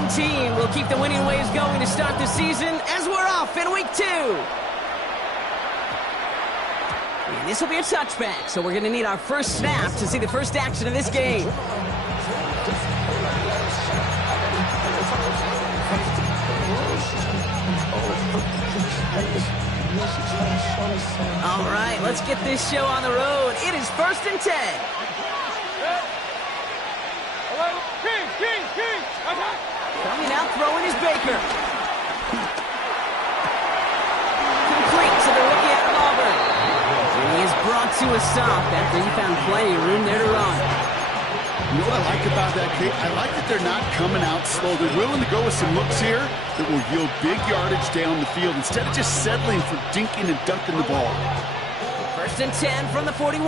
one team will keep the winning ways going to start the season as we're off in week 2. And this will be a touchback, so we're going to need our first snap to see the first action of this game. All right, let's get this show on the road. It is 1st and 10. Coming out, throwing is Baker. Complete to the rookie out of Auburn. And he is brought to a stop after he found plenty of room there to run. You know what I like about that, Kate? I like that they're not coming out slow. They're willing to go with some looks here that will yield big yardage down the field instead of just settling for dinking and dunking the ball. 1st and 10 from the 41.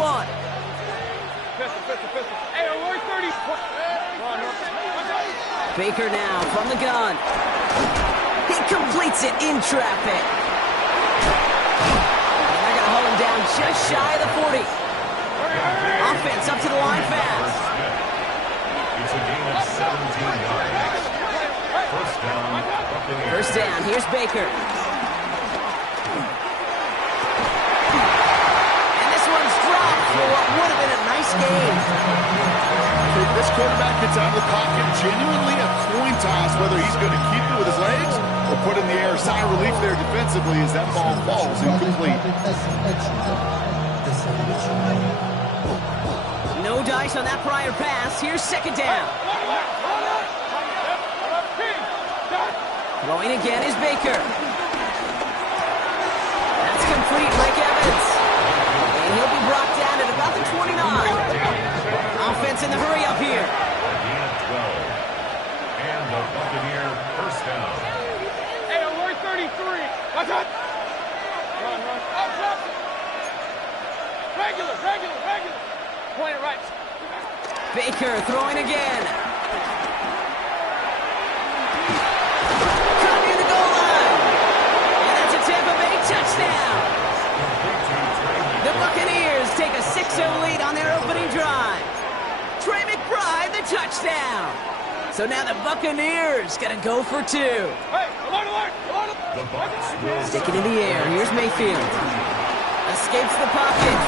Hey, we're 30. Baker now from the gun. He completes it in traffic. And they're going to hold him down just shy of the 40. Offense up to the line fast. It's a gain of 17 yards. First down. First down, here's Baker. And this one's dropped for what would have been a nice game. This quarterback gets out of the pocket, genuinely a coin toss, whether he's going to keep it with his legs or put it in the air. Sigh of relief there defensively as that ball falls incomplete. No dice on that prior pass. Here's 2nd down. Throwing again is Baker. That's complete, Mike Evans. And he'll be brought down at about the 29. Offense in the hurry up here. And the Buccaneer first down. Hey, we're 33. Watch out. Run. Regular. Point it right. Baker throwing again. Cut near the goal line. And that's a Tampa Bay touchdown. The Buccaneers take a 6-0 lead on their opening drive. Trey McBride, the touchdown. So now the Buccaneers got to go for 2. Hey, alert. The Bucs will Stick it in the air. Here's Mayfield. Escapes the pocket.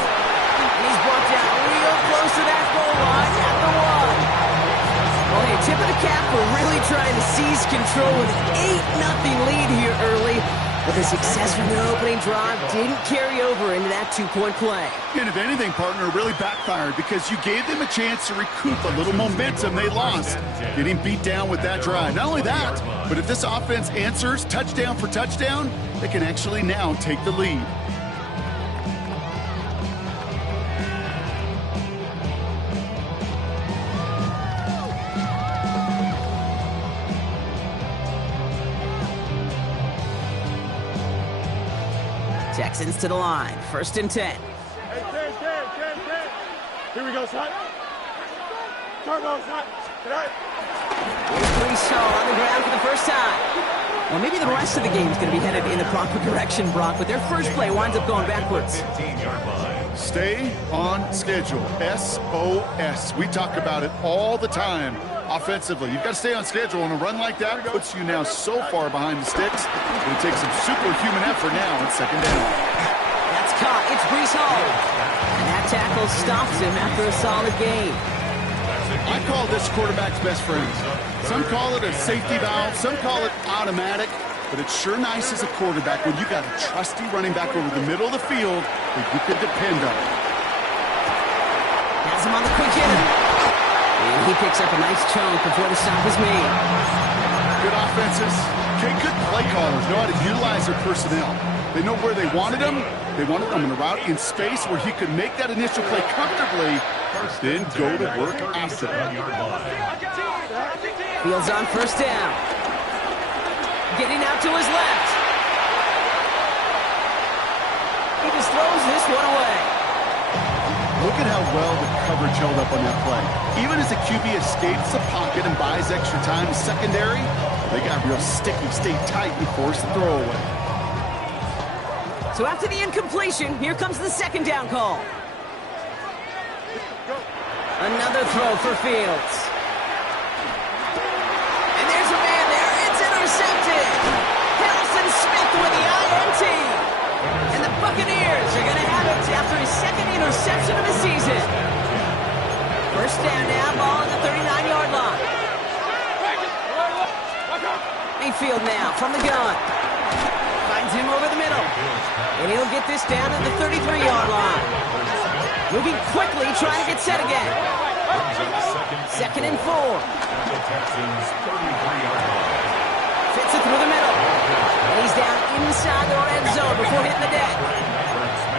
And he's brought down real close to that goal line at the 1. Well, hey, tip of the cap for really trying to seize control with an 8-0 lead here early. But the success from their opening drive didn't carry over into that 2-point play. And if anything, partner, really backfired because you gave them a chance to recoup a little momentum they lost, getting beat down with that drive. Not only that, but if this offense answers touchdown for touchdown, they can actually now take the lead. Texans to the line. 1st and 10. Hey, 10. Here we go, son. Turbo, son. Ptsl on the ground for the first time. Well, maybe the rest of the game is going to be headed in the proper direction, Brock, but their first play winds up going backwards. 15-yard line. Stay on schedule. SOS. We talk about it all the time. Offensively, you've got to stay on schedule, and a run like that puts you now so far behind the sticks. It takes some superhuman effort now on 2nd down. That's caught. It's Ptsl. And that tackle stops him after a solid gain. I call this quarterback's best friend. Some call it a safety valve, some call it automatic, but it's sure nice as a quarterback when you got a trusty running back over the middle of the field that you can depend on. Has him on the quick hitter. And he picks up a nice chunk before the stop is made. Good offenses. Okay, good play callers know how to utilize their personnel. They know where they wanted him. They wanted him in a route in space where he could make that initial play comfortably, then go to work after. Fields on 1st down. Getting out to his left. He just throws this one away. Look at how well the coverage held up on that play. Even as the QB escapes the pocket and buys extra time in secondary, they got real sticky, stayed tight, and forced the throw away. So after the incompletion, here comes the 2nd down call. Another throw for Fields. And there's a man it. Harrison Smith with the INT. And the Buccaneers are going to have it after his second interception of the season. First down now, ball at the 39-yard line. Mayfield now from the gun. Finds him over the middle. And he'll get this down at the 33-yard line. Moving quickly, trying to get set again. Second and 4. Fits it through the middle. And he's down inside the red zone before hitting the deck.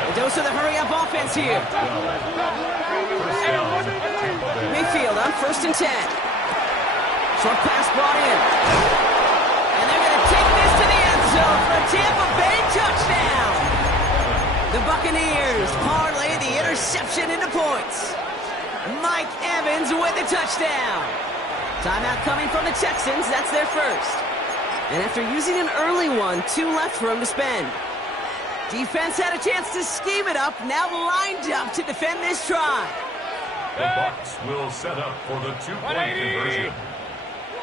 A dose of the hurry-up offense here. Mayfield on 1st and 10. Short pass brought in. And they're going to take this to the end zone for a Tampa Bay touchdown. The Buccaneers parlay the interception into points. Mike Evans with the touchdown. Timeout coming from the Texans. That's their first. And after using an early one, 2 left for him to spend. Defense had a chance to scheme it up, now lined up to defend this try. The Bucs will set up for the 2-point conversion.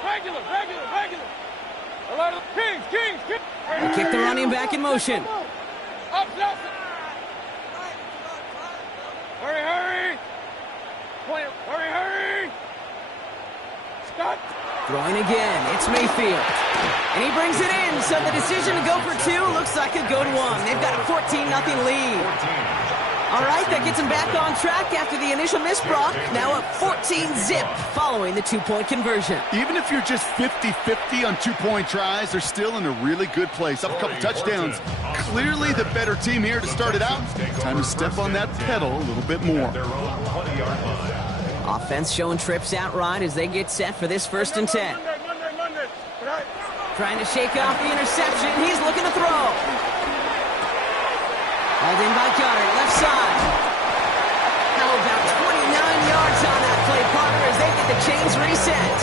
Regular. Kings. They kick the running back in motion. Up. Hurry. Hurry. Stop. Throwing again, it's Mayfield. And he brings it in, so the decision to go for 2 looks like a good one. They've got a 14-0 lead. All right, that gets them back on track after the initial miss, Brock. Now up 14-zip following the 2-point conversion. Even if you're just 50-50 on 2-point tries, they're still in a really good place. Up a couple touchdowns. Clearly the better team here to start it out. Time to step on that pedal a little bit more. Offense showing trips outright as they get set for this 1st and 10. Monday. Trying to shake off the interception. He's looking to throw. Hauled in by Goddard, left side. How about 29 yards on that play, partner, as they get the chains reset.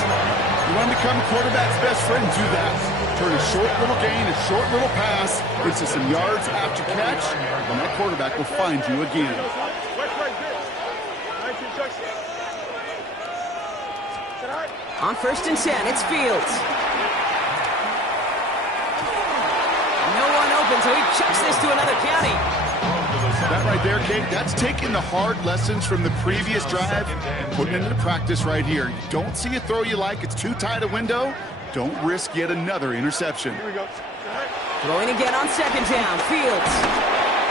You want to become a quarterback's best friend, do that. Turn a short little gain, a short little pass into some yards after catch, and that quarterback will find you again. On 1st and 10, it's Fields. No one open, so he chucks this to another county. That right there, Kate, that's taking the hard lessons from the previous drive, putting it into practice right here. You don't see a throw you like, it's too tight a window, don't risk yet another interception. Here we go. Throwing again on 2nd down, Fields.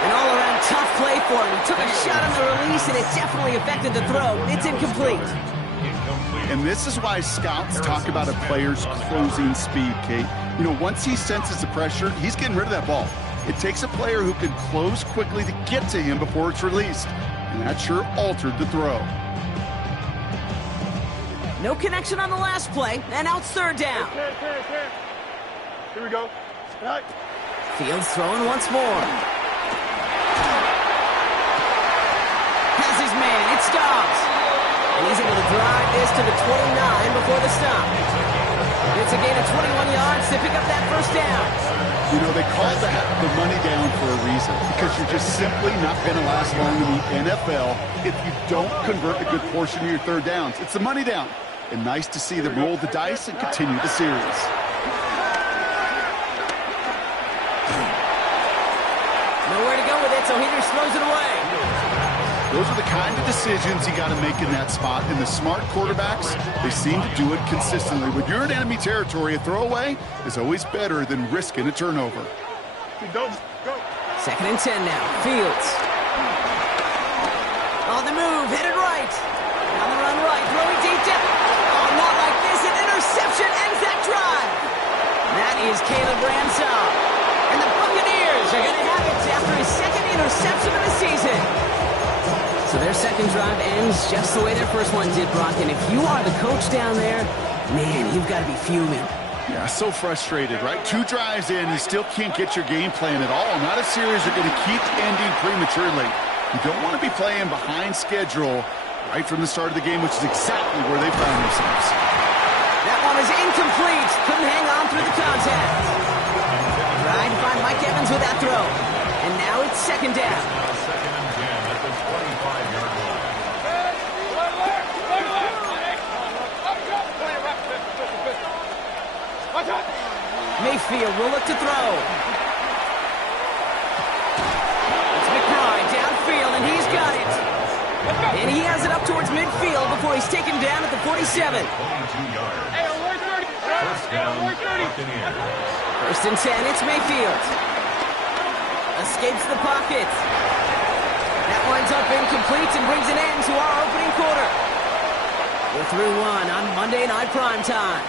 An all-around tough play for him. He took a shot on the release, and it definitely affected the throw. It's incomplete. And this is why scouts talk about a player's closing speed, Kate. You know, once he senses the pressure, he's getting rid of that ball. It takes a player who can close quickly to get to him before it's released. And that sure altered the throw. No connection on the last play, and out 3rd down. Here we go. Right. Fields throwing once more. Has his man, it's Dobbs. And he's able to drive this to the 29 before the stop. It's a gain of 21 yards to pick up that 1st down. You know, they call that the money down for a reason, because you're just simply not going to last long in the NFL if you don't convert a good portion of your 3rd downs. It's the money down. And nice to see them roll the dice and continue the series. Nowhere to go with it, so he just throws it away. Those are the kind of decisions you got to make in that spot. And the smart quarterbacks, they seem to do it consistently. When you're in enemy territory, a throwaway is always better than risking a turnover. Go. 2nd and 10 now. Fields. On the move, headed right. On the run right, throwing deep down. Oh, not like this. An interception ends that drive. That is Caleb Ransall. And the Buccaneers are going to have it after his 2nd interception of the season. So their 2nd drive ends just the way their 1st one did, Brock. And if you are the coach down there, man, you've got to be fuming. Yeah, so frustrated, right? 2 drives in, you still can't get your game plan at all. Not a series you're going to keep ending prematurely. You don't want to be playing behind schedule right from the start of the game, which is exactly where they found themselves. That one is incomplete. Couldn't hang on through the contact. Trying to find Mike Evans with that throw. And now it's 2nd down. field. Will look to throw. It's McBride downfield, and he's got it. And he has it up towards midfield before he's taken down at the 47. 22 yards. First down, Buccaneers. First and 10, it's Mayfield. Escapes the pocket. That winds up incomplete and brings an end to our opening quarter. We're through one on Monday Night Primetime.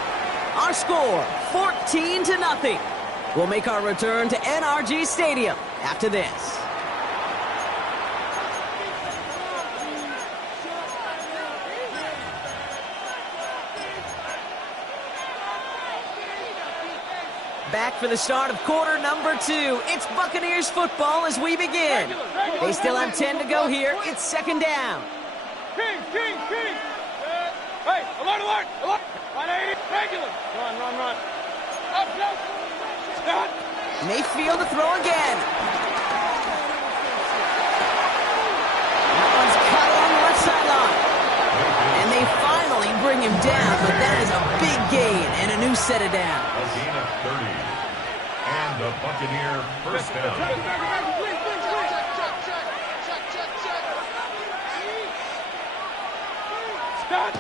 Our score, 14-0. We'll make our return to NRG Stadium after this. Back for the start of quarter number 2. It's Buccaneers football as we begin. They still have 10 to go here. It's second down. King! Hey, alert! 180, regular. Run. Up, stop. Mayfield to throw again. That one's caught on the left sideline. And they finally bring him down, but that is a big gain and a new set of downs. A gain of 30. And the Buccaneer first down. Stop.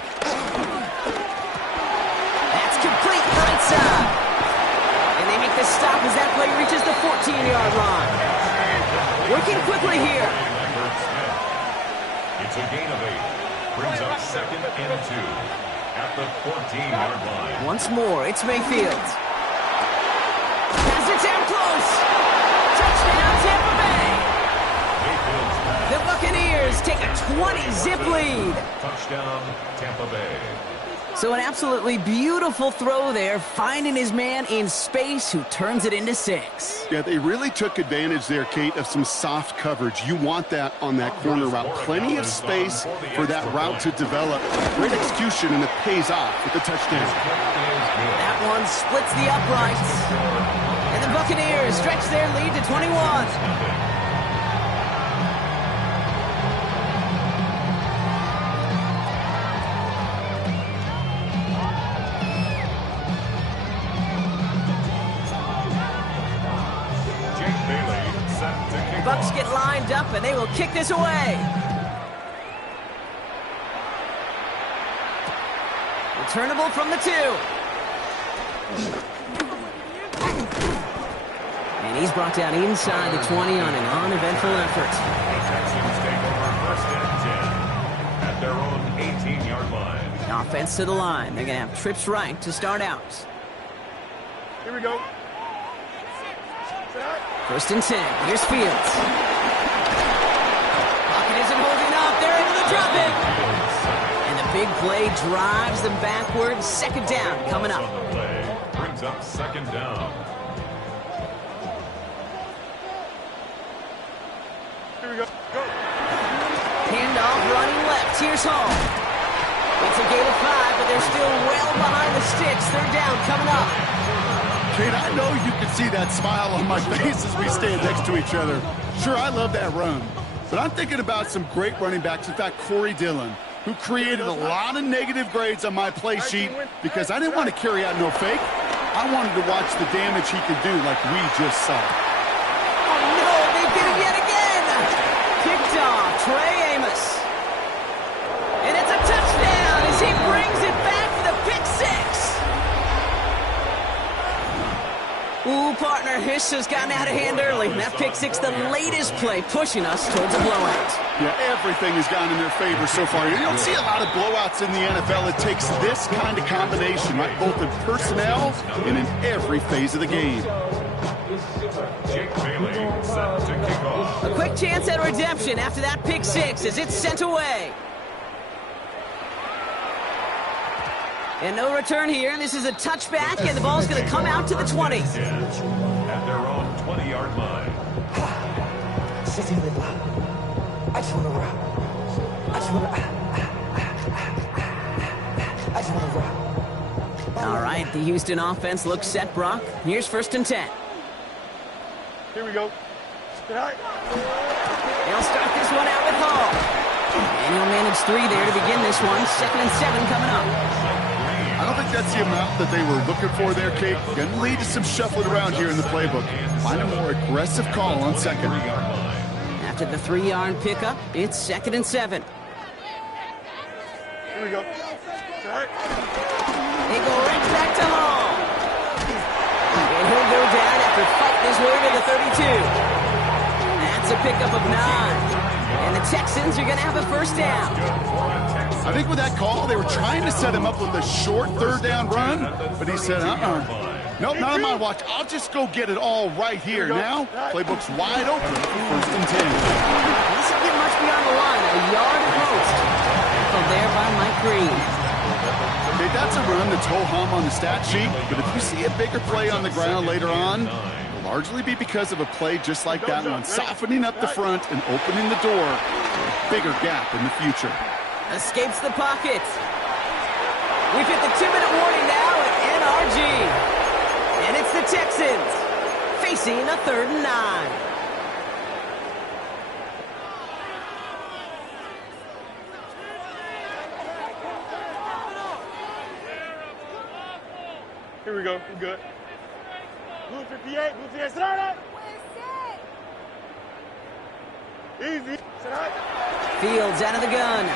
That's complete right side. And they make the stop as that play reaches the 14-yard line. Working quickly here. It's a gain of 8. Brings up second and 2 at the 14-yard line. Once more, it's Mayfield. Pass it down close. Touchdown, Tampa Bay. Mayfield's pass. The Buccaneers take a 20-zip lead. Touchdown, Tampa Bay. So an absolutely beautiful throw there, finding his man in space who turns it into 6. Yeah, they really took advantage there, Kate, of some soft coverage. You want that on that corner route. Plenty of space for that route to develop. Great execution, and it pays off with the touchdown. That one splits the uprights. And the Buccaneers stretch their lead to 21. Bucks get lined up, and they will kick this away. Returnable from the 2. And he's brought down inside the 20 on an uneventful effort. Texans take over first and 10 at their own 18-yard line. Offense to the line. They're going to have trips right to start out. Here we go. First and 10. Here's Fields. Pocket isn't holding up. They're into the drop-in. And the big play drives them backwards. Second down coming up. On the play brings up second down. Here we go. Go. Handoff running left. Here's Hall. It's a gain of 5, but they're still well behind the sticks. Third down coming up. Kate, I know you can see that smile on my face as we stand next to each other. Sure, I love that run, but I'm thinking about some great running backs. In fact, Corey Dillon, who created a lot of negative grades on my play sheet because I didn't want to carry out no fake. I wanted to watch the damage he could do like we just saw. Oh, no, they did it yet again. Picked off Trey Amos. And it's a touchdown as he brings it back for the pick 6. Ooh, partner, this has gotten out of hand early. That pick 6, the latest play, pushing us towards a blowout. Yeah, everything has gone in their favor so far. You don't see a lot of blowouts in the NFL. It takes this kind of combination, right? Both in personnel and in every phase of the game. Jake Bailey set to kick off. A quick chance at redemption after that pick 6 as it's sent away. And no return here. This is a touchback, and the ball's going to come out to the 20. At their own 20-yard line. I just want to rock. All right, the Houston offense looks set, Brock. Here's first and 10. Here we go. They'll start this one out with Hall. And he'll manage 3 there to begin this one. Second and 7 coming up. I don't think think that's the amount that they were looking for there, Kate. Going to lead to some shuffling around here in the playbook. Find a more aggressive call on second. After the 3-yard pickup, it's 2nd and 7. Here we go. They go right back to Hall. And he'll go down after fighting his way to the 32. That's a pickup of 9. And the Texans are going to have a first down. I think with that call, they were trying to set him up with a short 3rd down run, but he said, nope, not on my watch. I'll just go get it all right here. Now, playbook's wide open for 1st and 10. He doesn't get much beyond the line, a yard at most. From there by Mike Green. Okay, that's a run that's ho-hum on the stat sheet, but if you see a bigger play on the ground later on, it'll largely be because of a play just like that one, softening up the front and opening the door for a bigger gap in the future. Escapes the pocket. We've hit the 2-minute warning now at NRG. And it's the Texans facing a 3rd and 9. Here we go. We're good. Blue 58. Blue 58. Sit down. Easy. Sit down. Fields out of the gun.